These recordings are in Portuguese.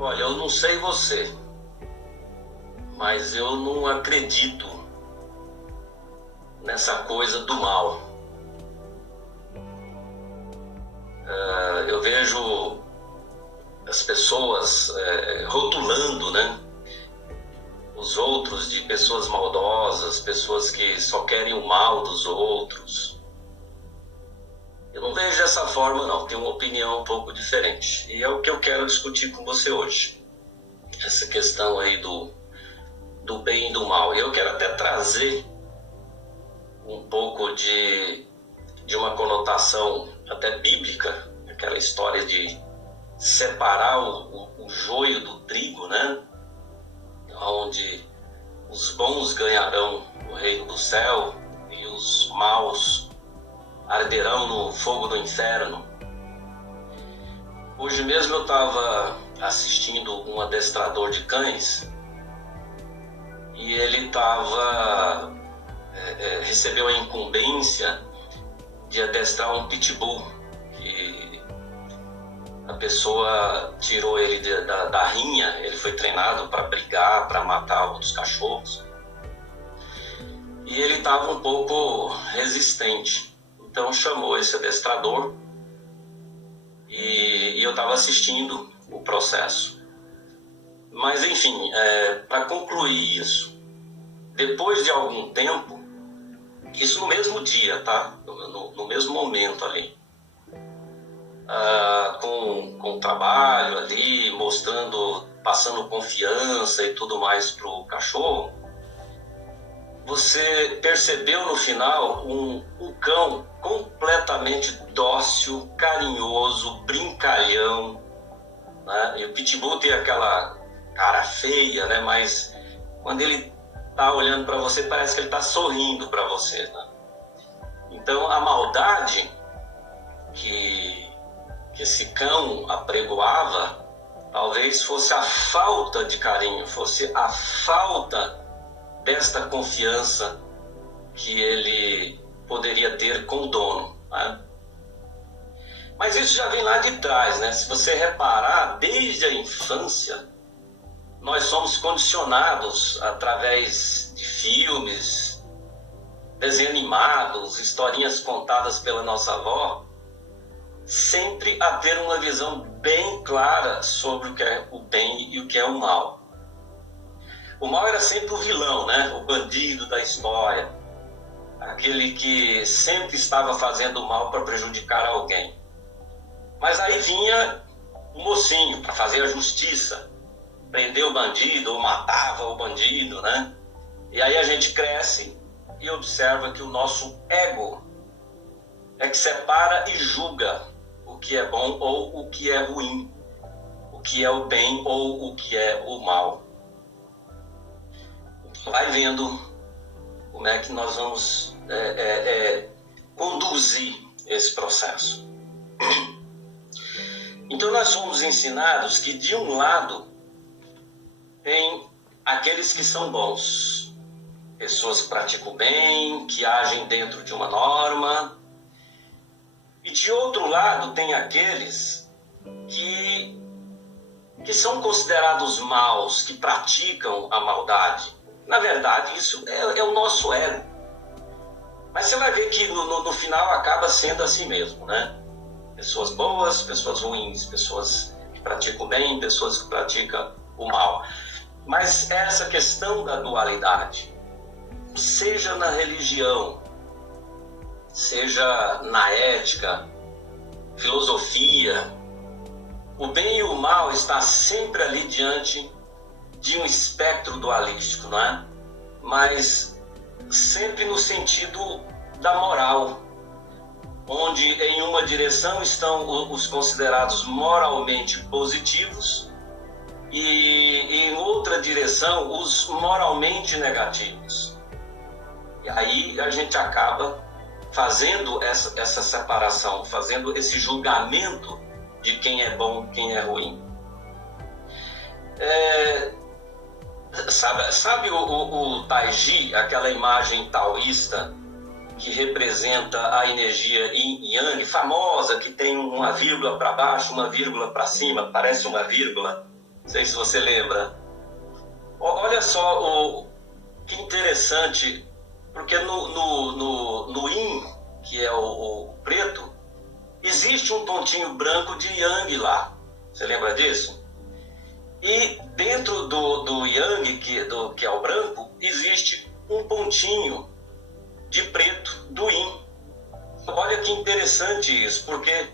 Olha, eu não sei você, mas eu não acredito nessa coisa do mal. Eu vejo as pessoas rotulando, né, os outros de pessoas maldosas, pessoas que só querem o mal dos outros. Eu não vejo dessa forma, não. Tenho uma opinião um pouco diferente. E é o que eu quero discutir com você hoje. Essa questão aí do bem e do mal. Eu quero até trazer um pouco de uma conotação até bíblica, aquela história de separar o joio do trigo, né? Onde os bons ganharão o reino do céu e os maus arderão no fogo do inferno. Hoje mesmo eu estava assistindo um adestrador de cães e ele recebeu a incumbência de adestrar um pitbull, que a pessoa tirou ele da rinha. Ele foi treinado para brigar, para matar outros cachorros, e ele estava um pouco resistente. Então chamou esse adestrador e eu estava assistindo o processo. Mas enfim, para concluir isso, depois de algum tempo, isso no mesmo dia, tá? No mesmo momento ali, com o trabalho ali, mostrando, passando confiança e tudo mais pro cachorro, você percebeu no final um cão completamente dócil, carinhoso, brincalhão, né? E o pitbull tem aquela cara feia, né? Mas quando ele tá olhando para você, parece que ele tá sorrindo para você, né? Então a maldade que esse cão apregoava talvez fosse a falta de carinho, fosse a falta desta confiança que ele poderia ter com o dono, né? Mas isso já vem lá de trás, né? Se você reparar, desde a infância, nós somos condicionados através de filmes, desenhos animados, historinhas contadas pela nossa avó, sempre a ter uma visão bem clara sobre o que é o bem e o que é o mal. O mal era sempre o vilão, né? O bandido da história, aquele que sempre estava fazendo o mal para prejudicar alguém. Mas aí vinha o mocinho para fazer a justiça, prender o bandido ou matava o bandido, né? E aí a gente cresce e observa que o nosso ego é que separa e julga o que é bom ou o que é ruim, o que é o bem ou o que é o mal. Vai vendo como é que nós vamos conduzir esse processo. Então nós somos ensinados que de um lado tem aqueles que são bons, pessoas que praticam bem, que agem dentro de uma norma, e de outro lado tem aqueles que são considerados maus, que praticam a maldade. Na verdade, isso é o nosso ego. Mas você vai ver que no final acaba sendo assim mesmo, né? Pessoas boas, pessoas ruins, pessoas que praticam bem, pessoas que praticam o mal. Mas essa questão da dualidade, seja na religião, seja na ética, filosofia, o bem e o mal está sempre ali diante de um espectro dualístico, não é? Mas sempre no sentido da moral, onde em uma direção estão os considerados moralmente positivos e em outra direção os moralmente negativos. E aí a gente acaba fazendo essa separação, fazendo esse julgamento de quem é bom e quem é ruim. Sabe o Taiji, aquela imagem taoísta que representa a energia yin e yang, famosa, que tem uma vírgula para baixo, uma vírgula para cima, parece uma vírgula? Não sei se você lembra. Olha só que interessante, porque no Yin, que é o preto, existe um pontinho branco de Yang lá. Você lembra disso? E dentro do Yang, que é o branco, existe um pontinho de preto do Yin. Olha que interessante isso, porque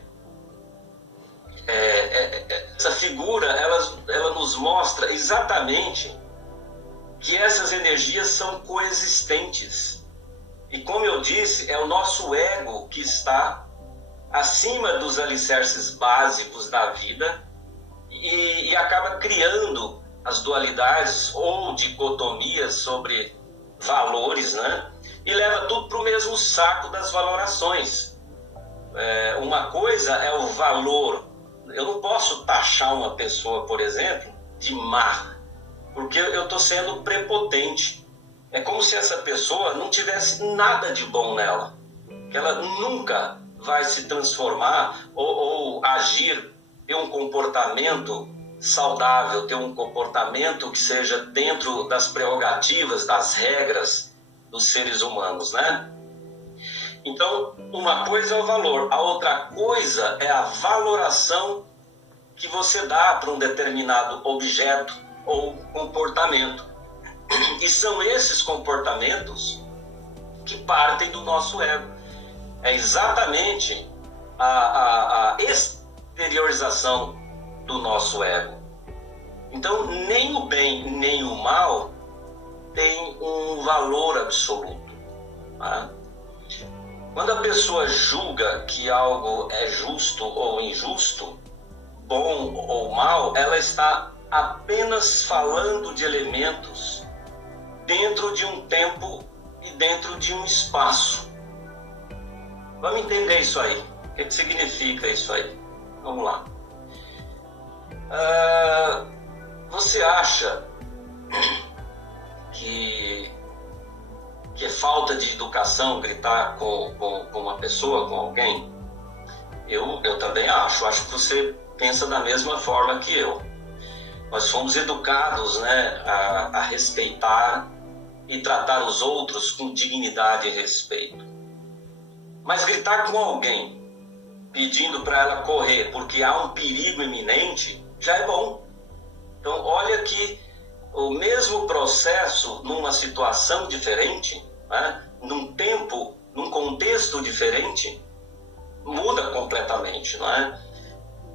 essa figura ela nos mostra exatamente que essas energias são coexistentes. E como eu disse, é o nosso ego que está acima dos alicerces básicos da vida e acaba criando as dualidades ou dicotomias sobre valores, né? E leva tudo para o mesmo saco das valorações. Uma coisa é o valor. Eu não posso taxar uma pessoa, por exemplo, de má, porque eu estou sendo prepotente. É como se essa pessoa não tivesse nada de bom nela, que ela nunca vai se transformar ou agir, ter um comportamento saudável, ter um comportamento que seja dentro das prerrogativas, das regras dos seres humanos, né? Então, uma coisa é o valor, a outra coisa é a valoração que você dá para um determinado objeto ou comportamento. E são esses comportamentos que partem do nosso ego. É exatamente a exteriorização do nosso ego. Então, nem o bem nem o mal tem um valor absoluto. Tá? Quando a pessoa julga que algo é justo ou injusto, bom ou mal, ela está apenas falando de elementos dentro de um tempo e dentro de um espaço. Vamos entender isso aí. O que significa isso aí? Vamos lá. Você acha que é falta de educação gritar com uma pessoa, com alguém? Eu também acho. Acho que você pensa da mesma forma que eu. Nós fomos educados, né, a respeitar e tratar os outros com dignidade e respeito. Mas gritar com alguém, pedindo para ela correr porque há um perigo iminente, já é bom. Então, olha que o mesmo processo numa situação diferente, né, num tempo, num contexto diferente, muda completamente, não é?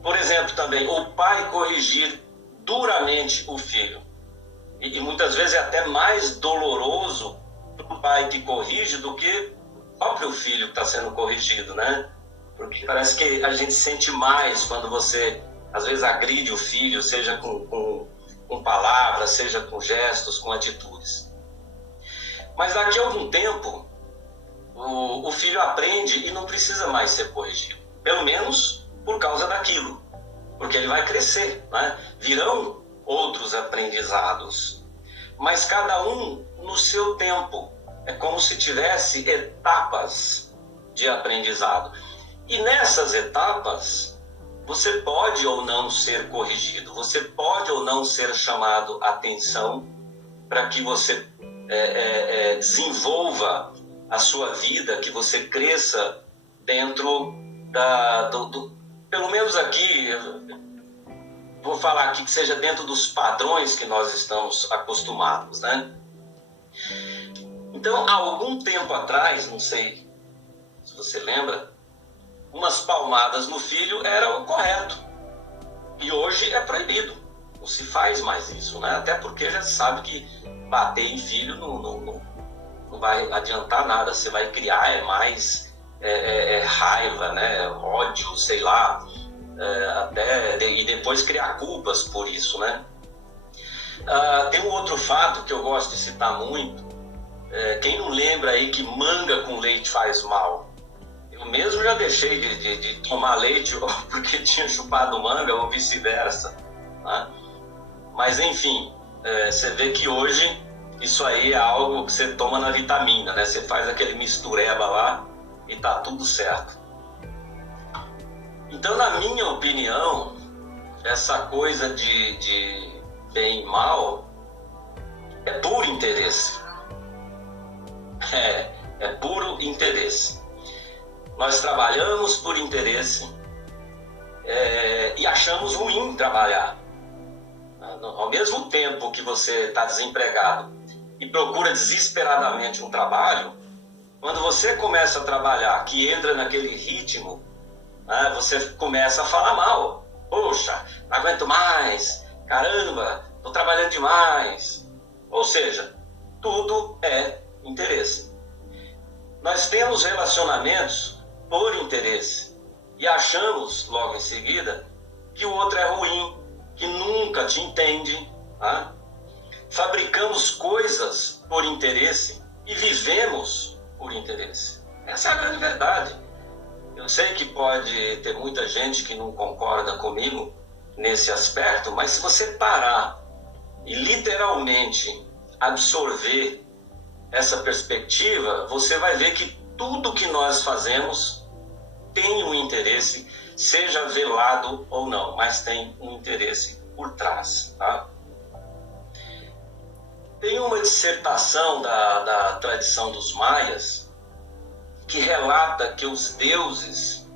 Por exemplo, também, o pai corrigir duramente o filho. E muitas vezes é até mais doloroso para o pai que corrige do que o próprio filho que está sendo corrigido, né? Porque parece que a gente sente mais quando você, às vezes, agride o filho, seja com palavras, seja com gestos, com atitudes. Mas daqui a algum tempo, o filho aprende e não precisa mais ser corrigido. Pelo menos por causa daquilo. Porque ele vai crescer, né? Virão outros aprendizados. Mas cada um no seu tempo. É como se tivesse etapas de aprendizado. E nessas etapas, você pode ou não ser corrigido. Você pode ou não ser chamado a atenção para que você desenvolva a sua vida, que você cresça dentro pelo menos aqui, vou falar aqui que seja dentro dos padrões que nós estamos acostumados, né? Então, há algum tempo atrás, não sei se você lembra, umas palmadas no filho era o correto. E hoje é proibido. Não se faz mais isso, né? Até porque já se sabe que bater em filho não vai adiantar nada. Você vai criar mais raiva, né? Ódio, sei lá. E depois criar culpas por isso, né? Tem um outro fato que eu gosto de citar muito. Quem não lembra aí que manga com leite faz mal? Eu mesmo já deixei de tomar leite porque tinha chupado manga ou vice-versa, né? Mas enfim, você vê que hoje isso aí é algo que você toma na vitamina, né? Você faz aquele mistureba lá e tá tudo certo. Então, na minha opinião, essa coisa de bem e mal é puro interesse. É puro interesse. Nós trabalhamos por interesse e achamos ruim trabalhar. Ao mesmo tempo que você está desempregado e procura desesperadamente um trabalho, quando você começa a trabalhar, que entra naquele ritmo, né, você começa a falar mal. Poxa, não aguento mais, caramba, estou trabalhando demais. Ou seja, tudo é interesse. Nós temos relacionamentos por interesse e achamos logo em seguida que o outro é ruim, que nunca te entende. Tá? Fabricamos coisas por interesse e vivemos por interesse. Essa é a grande verdade. Eu sei que pode ter muita gente que não concorda comigo nesse aspecto, mas se você parar e literalmente absorver essa perspectiva, você vai ver que tudo que nós fazemos tem um interesse, seja velado ou não, mas tem um interesse por trás. Tá? Tem uma dissertação da tradição dos maias que relata que os deuses,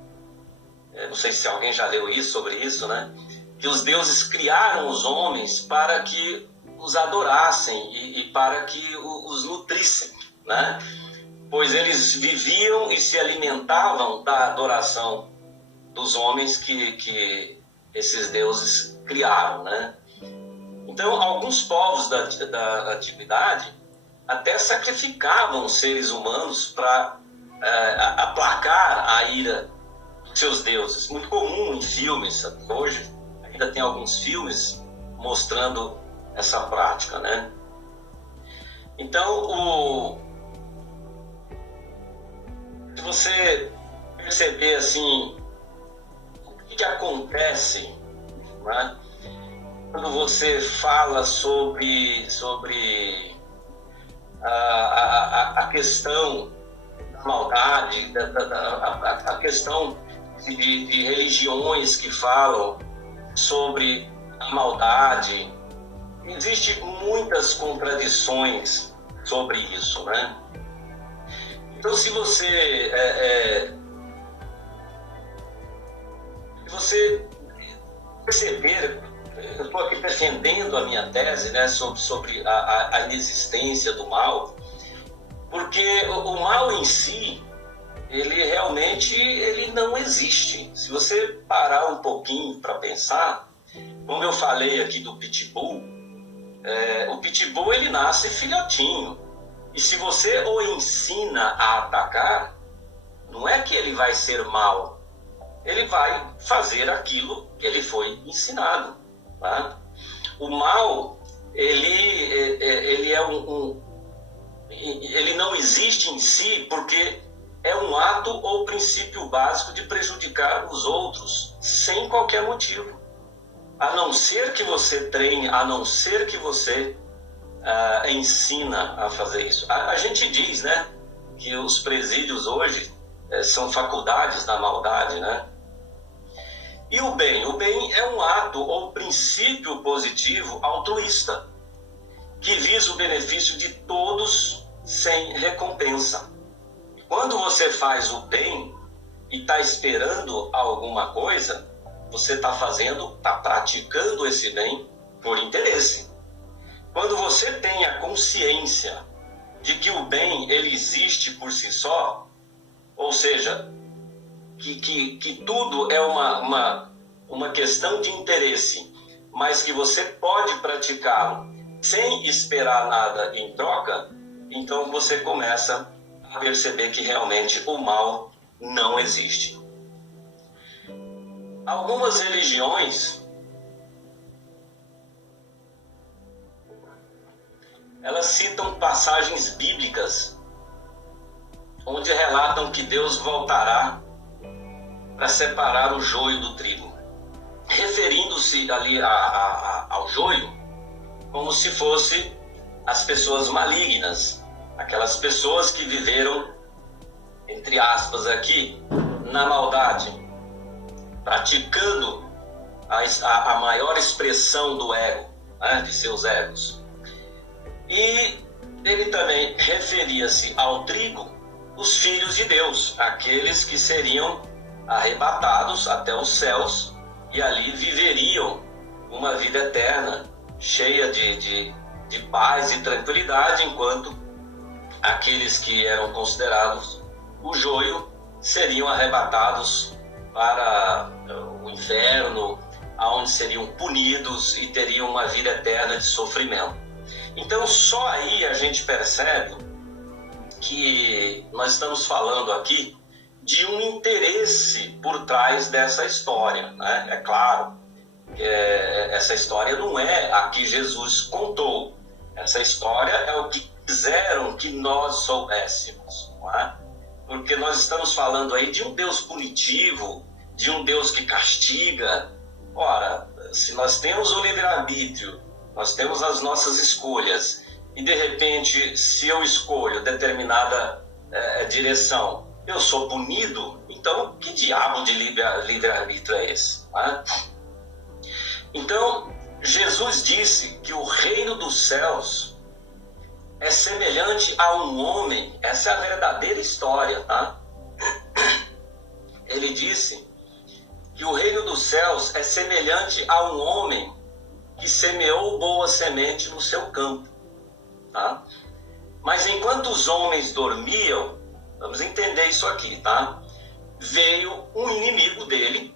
não sei se alguém já leu isso, sobre isso, né? Que os deuses criaram os homens para que os adorassem e para que os nutrissem, né? Pois eles viviam e se alimentavam da adoração dos homens que esses deuses criaram, né? Então, alguns povos da antiguidade até sacrificavam os seres humanos para aplacar a ira dos seus deuses. Muito comum em filmes. Hoje ainda tem alguns filmes mostrando essa prática, né? Então, se você perceber assim, o que acontece, né? Quando você fala sobre a questão da maldade, a questão de religiões que falam sobre a maldade, existem muitas contradições sobre isso, né? Então, se você perceber, eu estou aqui defendendo a minha tese, né, sobre a inexistência do mal, porque o mal em si, ele realmente não existe. Se você parar um pouquinho para pensar, como eu falei aqui do pitbull, o pitbull ele nasce filhotinho. E se você o ensina a atacar, não é que ele vai ser mau, ele vai fazer aquilo que ele foi ensinado. Tá? O mal, ele não existe em si porque é um ato ou princípio básico de prejudicar os outros sem qualquer motivo. A não ser que você treine, a não ser que você ensina a fazer isso. A gente diz, né, que os presídios hoje são faculdades da maldade, né? E o bem? O bem é um ato ou princípio positivo altruísta, que visa o benefício de todos sem recompensa. Quando você faz o bem e está esperando alguma coisa, você está praticando esse bem por interesse. Quando você tem a consciência de que o bem ele existe por si só, ou seja, que tudo é uma questão de interesse, mas que você pode praticá-lo sem esperar nada em troca, então você começa a perceber que realmente o mal não existe. Algumas religiões, elas citam passagens bíblicas onde relatam que Deus voltará para separar o joio do trigo, referindo-se ali ao joio como se fosse as pessoas malignas, aquelas pessoas que viveram, entre aspas aqui, na maldade, praticando a a maior expressão do ego, né, de seus egos. E ele também referia-se ao trigo, os filhos de Deus, aqueles que seriam arrebatados até os céus e ali viveriam uma vida eterna, cheia de paz e tranquilidade, enquanto aqueles que eram considerados o joio seriam arrebatados para o inferno, onde seriam punidos e teriam uma vida eterna de sofrimento. Então, só aí a gente percebe que nós estamos falando aqui de um interesse por trás dessa história, né? É claro que essa história não é a que Jesus contou. Essa história é o que quiseram que nós soubéssemos, não é? Porque nós estamos falando aí de um Deus punitivo, de um Deus que castiga. Ora, se nós temos o livre-arbítrio, nós temos as nossas escolhas, e de repente, se eu escolho determinada direção, eu sou punido, então que diabo de livre-arbítrio é esse? Né? Então, Jesus disse que o reino dos céus é semelhante a um homem. Essa é a verdadeira história, tá? Ele disse que o reino dos céus é semelhante a um homem que semeou boa semente no seu campo, tá? Mas enquanto os homens dormiam, vamos entender isso aqui, tá? Veio um inimigo dele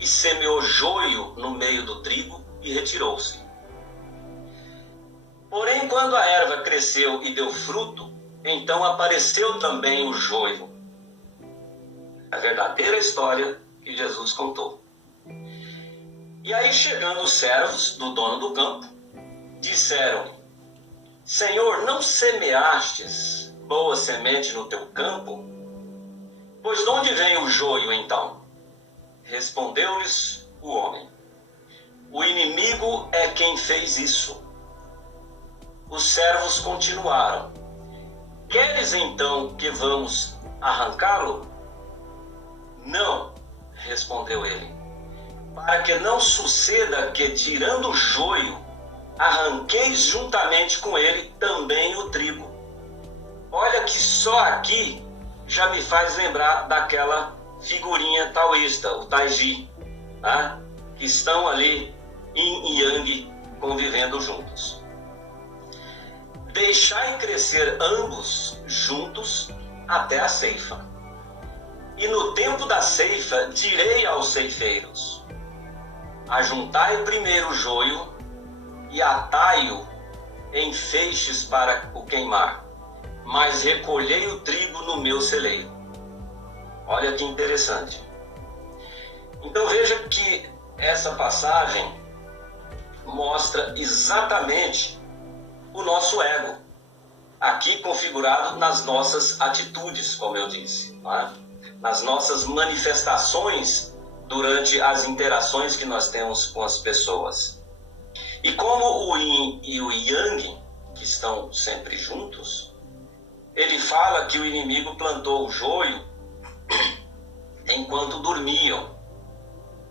e semeou joio no meio do trigo e retirou-se. Porém, quando a erva cresceu e deu fruto, então apareceu também o joio. A verdadeira história que Jesus contou. E aí, chegando os servos do dono do campo, disseram: Senhor, não semeastes boa semente no teu campo? Pois de onde vem o joio então? Respondeu-lhes o homem: O inimigo é quem fez isso. Os servos continuaram: Queres então que vamos arrancá-lo? Não, respondeu ele, para que não suceda que, tirando o joio, arranqueis juntamente com ele também o trigo. Olha que só aqui já me faz lembrar daquela figurinha taoísta, o Taiji, tá? Que estão ali yin e yang convivendo juntos. Deixai crescer ambos juntos até a ceifa. E no tempo da ceifa direi aos ceifeiros: Ajuntai primeiro o joio e atai-o em feixes para o queimar, mas recolhei o trigo no meu celeiro. Olha que interessante. Então veja que essa passagem mostra exatamente o nosso ego, aqui configurado nas nossas atitudes, como eu disse, não é? Nas nossas manifestações durante as interações que nós temos com as pessoas. E como o Yin e o Yang, que estão sempre juntos, ele fala que o inimigo plantou o joio enquanto dormiam.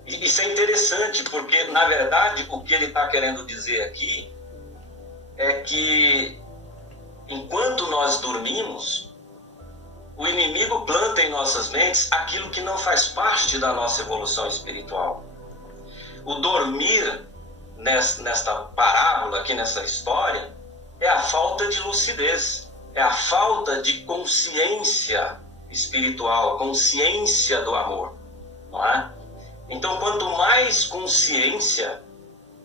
E isso é interessante, porque, na verdade, o que ele está querendo dizer aqui é que, enquanto nós dormimos, o inimigo planta em nossas mentes aquilo que não faz parte da nossa evolução espiritual. O dormir nesta parábola, aqui nessa história, é a falta de lucidez, é a falta de consciência espiritual, consciência do amor, não é? Então, quanto mais consciência,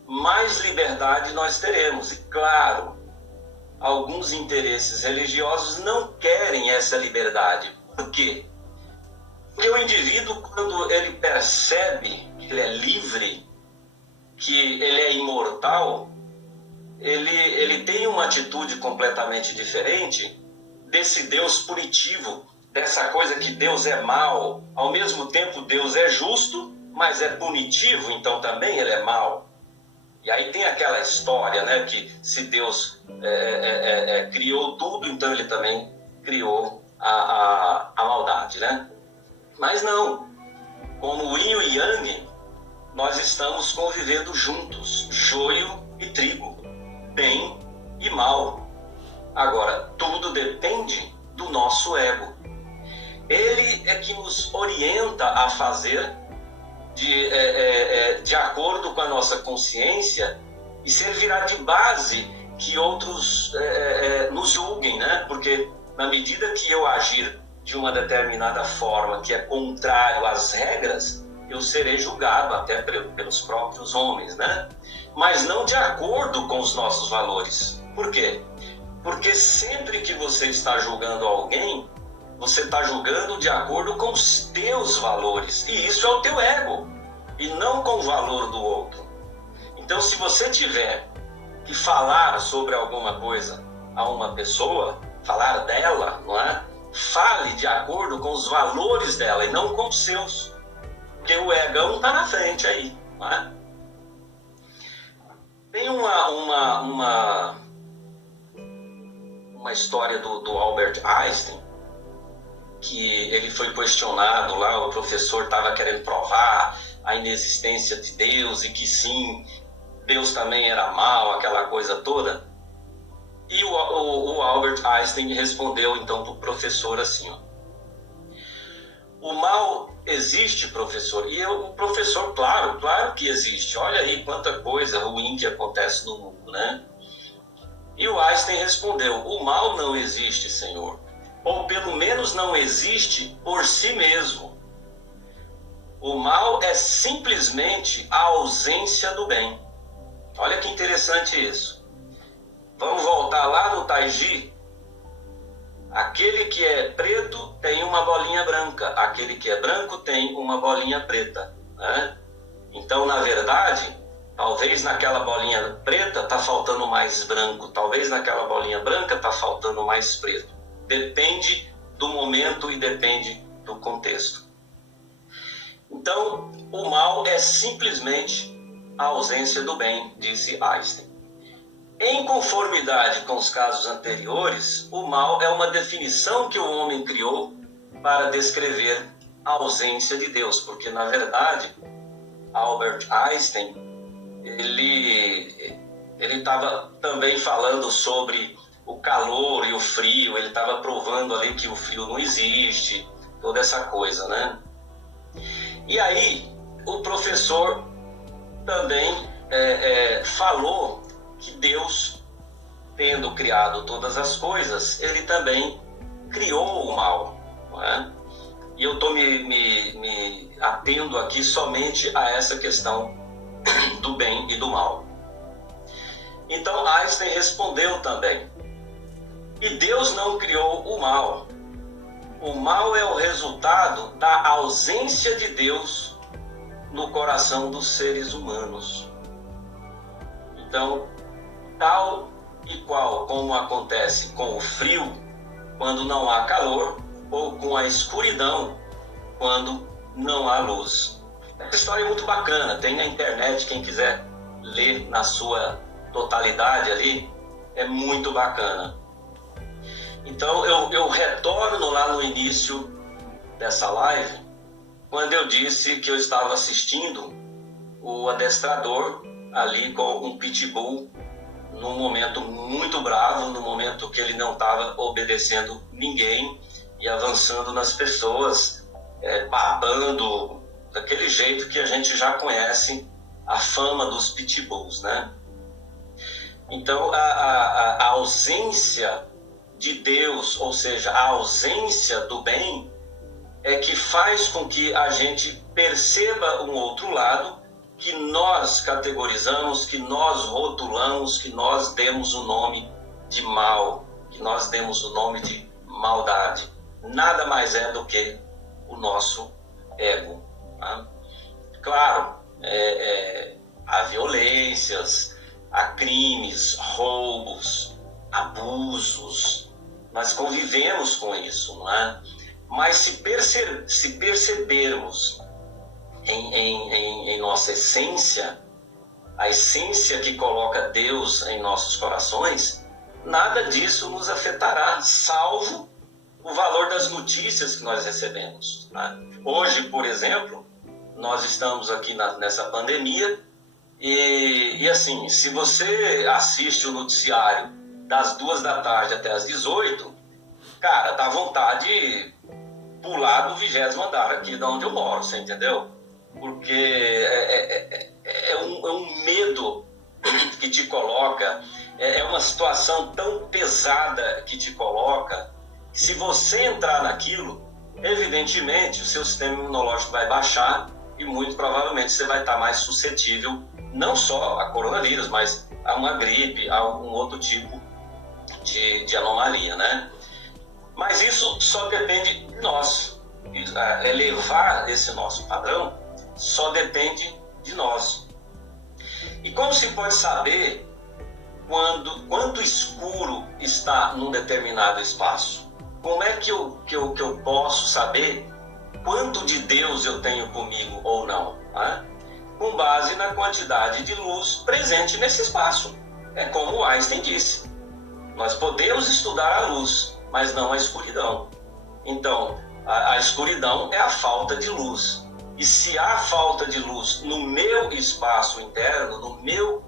mais liberdade nós teremos. E, claro, alguns interesses religiosos não querem essa liberdade. Por quê? Porque o indivíduo, quando ele percebe que ele é livre, que ele é imortal, ele tem uma atitude completamente diferente desse Deus punitivo, dessa coisa que Deus é mau. Ao mesmo tempo, Deus é justo, mas é punitivo, então também ele é mau. E aí tem aquela história, né, que se Deus criou tudo, então ele também criou a maldade, né? Mas não. Como o Yin e o Yang, nós estamos convivendo juntos, joio e trigo, bem e mal. Agora, tudo depende do nosso ego. Ele é que nos orienta a fazer de acordo com a nossa consciência e servirá de base que outros nos julguem, né? Porque na medida que eu agir de uma determinada forma que é contrário às regras, eu serei julgado até pelos próprios homens, né? Mas não de acordo com os nossos valores. Por quê? Porque sempre que você está julgando alguém, você está julgando de acordo com os teus valores. E isso é o teu ego, e não com o valor do outro. Então, se você tiver que falar sobre alguma coisa a uma pessoa, falar dela, não é? Fale de acordo com os valores dela e não com os seus. Porque o egão está na frente aí, não é? Tem uma história do Albert Einstein, que ele foi questionado lá, o professor estava querendo provar a inexistência de Deus e que sim, Deus também era mal, aquela coisa toda. E o Albert Einstein respondeu então para o professor assim, ó: o mal existe, professor? E o professor, claro que existe. Olha aí quanta coisa ruim que acontece no mundo, né? E o Einstein respondeu: o mal não existe, senhor. Ou pelo menos não existe por si mesmo. O mal é simplesmente a ausência do bem. Olha que interessante isso. Vamos voltar lá no Taiji. Aquele que é preto tem uma bolinha branca. Aquele que é branco tem uma bolinha preta, né? Então, na verdade, talvez naquela bolinha preta está faltando mais branco. Talvez naquela bolinha branca está faltando mais preto. Depende do momento e depende do contexto. Então, o mal é simplesmente a ausência do bem, disse Einstein. Em conformidade com os casos anteriores, o mal é uma definição que o homem criou para descrever a ausência de Deus, porque, na verdade, Albert Einstein, ele estava também falando sobre o calor e o frio, ele estava provando ali que o frio não existe, toda essa coisa, né? E aí, o professor também falou que Deus, tendo criado todas as coisas, ele também criou o mal, não é? E eu estou me atendo aqui somente a essa questão do bem e do mal. Então Einstein respondeu também: e Deus não criou o mal. O mal é o resultado da ausência de Deus no coração dos seres humanos. Então, tal e qual como acontece com o frio, quando não há calor, ou com a escuridão, quando não há luz. Essa história é muito bacana, tem na internet, quem quiser ler na sua totalidade ali, é muito bacana. Então eu retorno lá no início dessa live, quando eu disse que eu estava assistindo o adestrador ali com um pitbull num momento muito bravo, no momento que ele não estava obedecendo ninguém e avançando nas pessoas, babando, daquele jeito que a gente já conhece a fama dos pitbulls, né? Então a ausência de Deus, ou seja, a ausência do bem, é que faz com que a gente perceba um outro lado, que nós categorizamos, que nós rotulamos, que nós demos o nome de mal, que nós demos o nome de maldade. Nada mais é do que o nosso ego. Tá? Claro, há violências, há crimes, roubos, abusos, nós convivemos com isso, não é? Mas se percebermos em nossa essência, a essência que coloca Deus em nossos corações, nada disso nos afetará, salvo o valor das notícias que nós recebemos. Tá? Hoje, por exemplo, nós estamos aqui nessa pandemia e assim, se você assiste o noticiário das 2 da tarde até as 18, cara, dá vontade de pular do 20º andar aqui de onde eu moro, você entendeu? Porque é um medo que te coloca, é uma situação tão pesada que te coloca, que se você entrar naquilo, evidentemente o seu sistema imunológico vai baixar e muito provavelmente você vai estar mais suscetível não só a coronavírus, mas a uma gripe, a algum outro tipo de anomalia, né? Mas isso só depende de nós. Elevar esse nosso padrão só depende de nós. E como se pode saber quanto escuro está num determinado espaço? Como é que eu posso saber quanto de Deus eu tenho comigo ou não? Né? Com base na quantidade de luz presente nesse espaço. É como Einstein disse. Nós podemos estudar a luz, mas não a escuridão. Então, a escuridão é a falta de luz. E se há falta de luz no meu espaço interno, no meu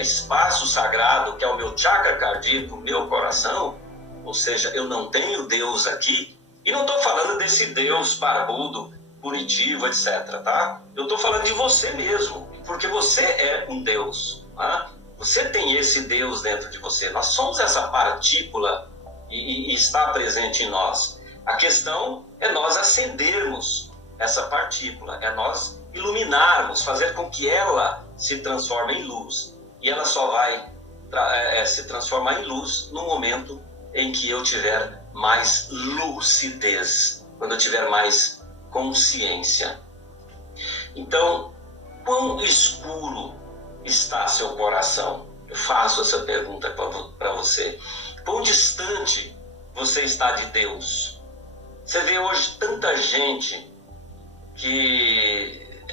espaço sagrado, que é o meu chakra cardíaco, o meu coração, ou seja, eu não tenho Deus aqui, e não estou falando desse Deus barbudo, punitivo, etc., tá? Eu estou falando de você mesmo, porque você é um Deus, tá? Você tem esse Deus dentro de você. Nós somos essa partícula e está presente em nós. A questão é nós acendermos essa partícula, é nós iluminarmos, fazer com que ela se transforme em luz. E ela só vai se transformar em luz no momento em que eu tiver mais lucidez, quando eu tiver mais consciência. Então, quão escuro está seu coração? Eu faço essa pergunta para você. Quão distante você está de Deus? Você vê hoje tanta gente que,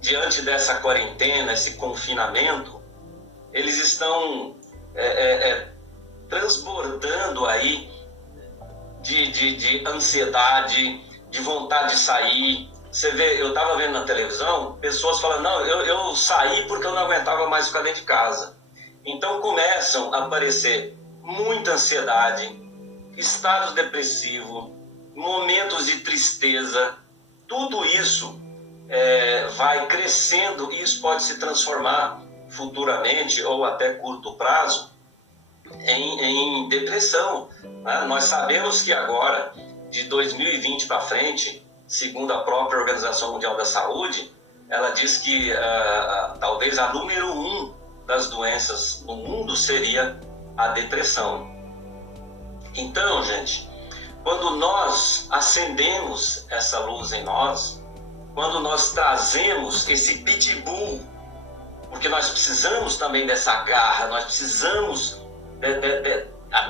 diante dessa quarentena, esse confinamento, eles estão transbordando aí de ansiedade, de vontade de sair. Você vê, eu estava vendo na televisão, pessoas falando, não, eu saí porque eu não aguentava mais ficar dentro de casa. Então começam a aparecer muita ansiedade, estados depressivos, momentos de tristeza. Tudo isso vai crescendo e isso pode se transformar futuramente ou até curto prazo em depressão. Né? Nós sabemos que agora, de 2020 para frente, segundo a própria Organização Mundial da Saúde, ela diz que talvez a número 1 das doenças no mundo seria a depressão. Então, gente, quando nós acendemos essa luz em nós, quando nós trazemos esse pitbull, porque nós precisamos também dessa garra, nós precisamos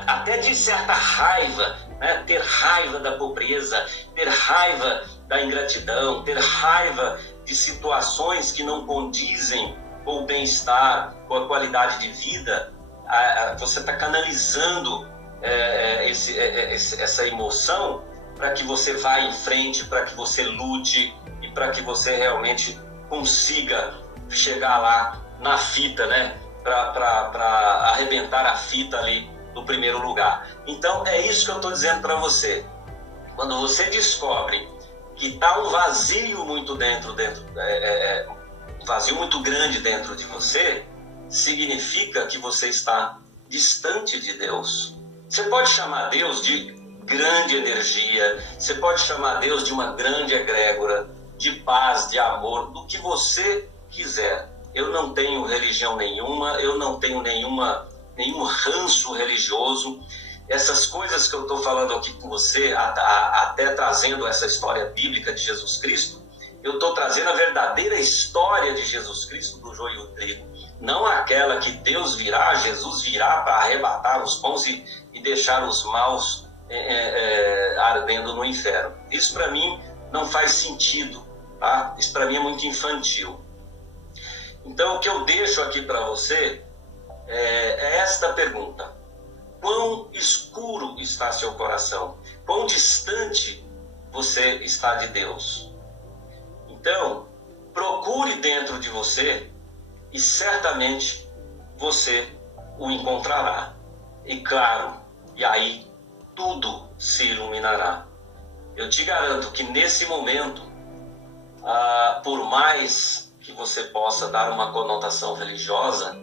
até de certa raiva, né? Ter raiva da pobreza, ter raiva da ingratidão, ter raiva de situações que não condizem com o bem-estar, com a qualidade de vida. Você está canalizando essa emoção para que você vá em frente, para que você lute e para que você realmente consiga chegar lá na fita, né? Para arrebentar a fita ali no primeiro lugar. Então é isso que eu estou dizendo para você. Quando você descobre que está um vazio muito um vazio muito grande dentro de você, significa que você está distante de Deus. Você pode chamar Deus de grande energia, você pode chamar Deus de uma grande egrégora, de paz, de amor, do que você quiser. Eu não tenho religião nenhuma, eu não tenho nenhum ranço religioso. Essas coisas que eu estou falando aqui com você, até trazendo essa história bíblica de Jesus Cristo, eu estou trazendo a verdadeira história de Jesus Cristo, do joio e o trigo. Não aquela que Jesus virá para arrebatar os bons e deixar os maus ardendo no inferno. Isso para mim não faz sentido, tá? Isso para mim é muito infantil. Então o que eu deixo aqui para você é esta pergunta: quão escuro está seu coração? Quão distante você está de Deus? Então, procure dentro de você e certamente você o encontrará. E claro, e aí tudo se iluminará. Eu te garanto que nesse momento, por mais que você possa dar uma conotação religiosa,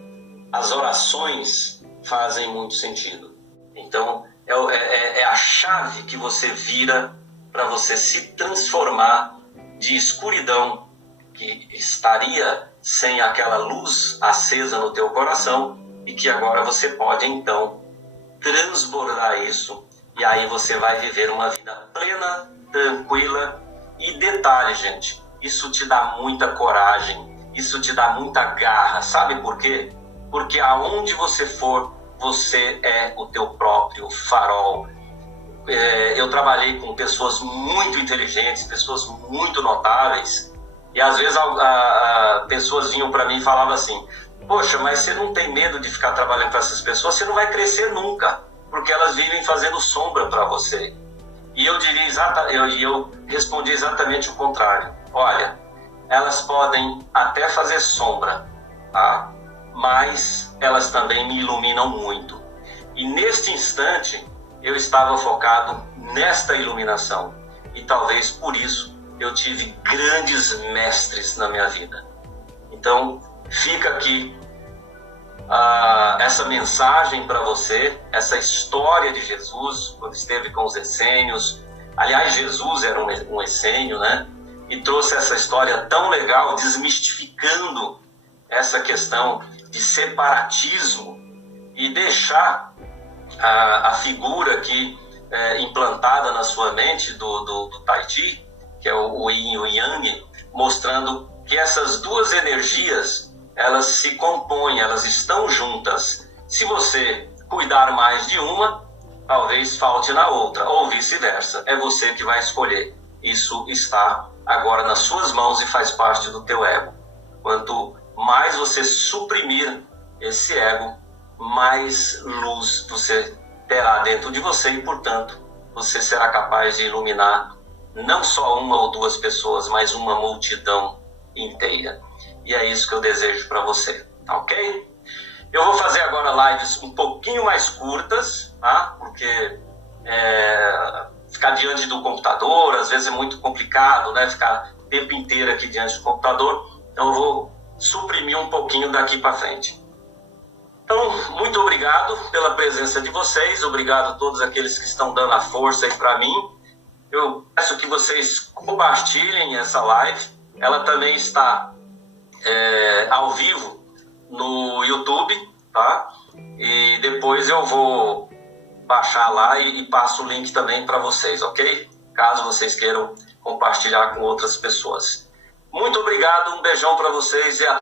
as orações fazem muito sentido. Então, é a chave que você vira para você se transformar de escuridão que estaria sem aquela luz acesa no teu coração e que agora você pode, então, transbordar isso e aí você vai viver uma vida plena, tranquila. E detalhe, gente, isso te dá muita coragem, isso te dá muita garra. Sabe por quê? Porque aonde você for, você é o teu próprio farol. Eu trabalhei com pessoas muito inteligentes, pessoas muito notáveis, e às vezes pessoas vinham para mim e falavam assim: poxa, mas você não tem medo de ficar trabalhando com essas pessoas? Você não vai crescer nunca, porque elas vivem fazendo sombra para você. E eu respondi exatamente o contrário. Olha, elas podem até fazer sombra, tá? Mas elas também me iluminam muito. E neste instante, eu estava focado nesta iluminação. E talvez por isso eu tive grandes mestres na minha vida. Então, fica aqui essa mensagem para você, essa história de Jesus, quando esteve com os essênios. Aliás, Jesus era um essênio, né? E trouxe essa história tão legal, desmistificando essa questão de separatismo e deixar a figura aqui implantada na sua mente do Tai Chi, que é o Yin e o Yang, mostrando que essas duas energias, elas se compõem, elas estão juntas. Se você cuidar mais de uma, talvez falte na outra, ou vice-versa. É você que vai escolher. Isso está agora nas suas mãos e faz parte do teu ego. Quanto mais você suprimir esse ego, mais luz você terá dentro de você e, portanto, você será capaz de iluminar não só uma ou duas pessoas, mas uma multidão inteira. E é isso que eu desejo para você, tá ok? Eu vou fazer agora lives um pouquinho mais curtas, tá? Porque ficar diante do computador, às vezes é muito complicado, né? Ficar o tempo inteiro aqui diante do computador. Então eu vou suprimir um pouquinho daqui para frente. Então, muito obrigado pela presença de vocês, obrigado a todos aqueles que estão dando a força aí para mim. Eu peço que vocês compartilhem essa live. Ela também está ao vivo no YouTube, tá? E depois eu vou baixar lá e passo o link também para vocês, ok? Caso vocês queiram compartilhar com outras pessoas. Muito obrigado, um beijão para vocês e até